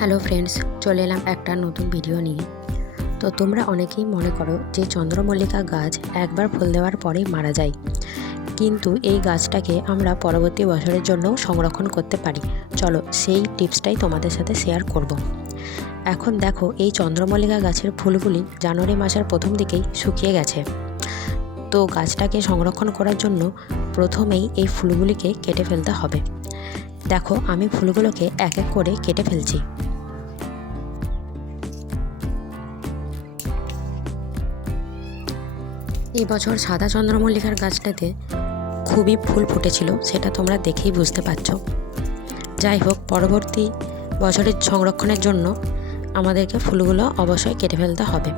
Hello friends, চলে এলাম একটা নতুন ভিডিও নিয়ে। তো তোমরা অনেকেই মনে করো যে চন্দ্রমল্লিকা গাছ একবার ফুল দেওয়ার পরেই মারা যায়, কিন্তু এই গাছটাকে আমরা পরবর্তী বছরের জন্যও সংরক্ষণ করতে পারি। চলো সেই টিপসটাই তোমাদের সাথে শেয়ার করব। এখন দেখো, এই চন্দ্রমল্লিকা গাছের ফুলগুলি জানুয়ারি মাসের প্রথম দিকেই শুকিয়ে গেছে। তো গাছটাকে সংরক্ষণ করার জন্য প্রথমেই এই ফুলগুলিকে কেটে ফেলতে হবে। দেখো, আমি ফুলগুলোকে এক এক করে কেটে ফেলছি। এবছর সাদা চন্দ্রমল্লিকার গাছটাতে খুবই ফুল ফুটেছিল, সেটা তোমরা দেখেই বুঝতে পারছো। যাই হোক, পরবর্তী বছরের সংরক্ষণের জন্য আমাদেরকে ফুলগুলো অবশ্যই কেটে ফেলতে হবে।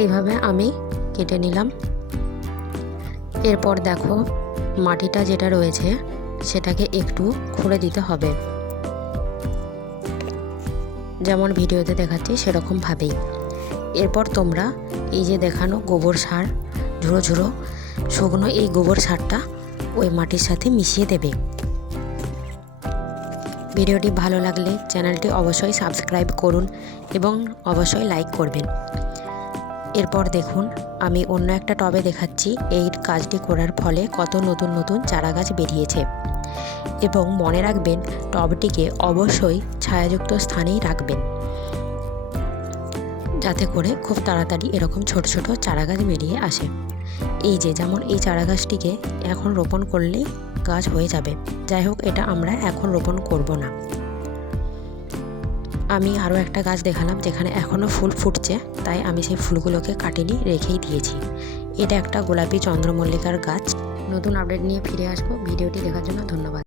এইভাবে আমি কেটে নিলাম। এরপর দেখো, মাটিটা যেটা রয়েছে সেটাকে একটু খুঁড়ে দিতে হবে, যেমন ভিডিওতে দেখাচ্ছি সেরকমভাবেই। এরপর তোমরা এই যে দেখানো গোবর সার, ঝুড়ো ঝুড়ো শুকনো এই গোবর সারটা ওই মাটির সাথে মিশিয়ে দেবে। ভিডিওটি ভালো লাগলে চ্যানেলটি অবশ্যই সাবস্ক্রাইব করুন এবং অবশ্যই লাইক করবেন। এরপর দেখুন, আমি অন্য একটা টবে দেখাচ্ছি এই কাজটি করার ফলে কত নতুন নতুন চারা গাছ বেরিয়েছে। এবং মনে রাখবেন, টবটিকে অবশ্যই ছায়াযুক্ত স্থানেই রাখবেন, যাতে করে খুব তাড়াতাড়ি এরকম ছোট ছোট চারা গাছ বেরিয়ে আসে। এই যে যেমন এই চারা গাছটিকে এখন রোপণ করলেই গাছ হয়ে যাবে। যাই হোক, এটা আমরা এখন রোপণ করব না। আমি আরও একটা গাছ দেখালাম যেখানে এখনও ফুল ফুটছে, তাই আমি সেই ফুলগুলোকে কাটিনি, রেখেই দিয়েছি। এটা একটা গোলাপি চন্দ্রমল্লিকার গাছ। নতুন আপডেট নিয়ে ফিরে আসবো। ভিডিওটি দেখার জন্য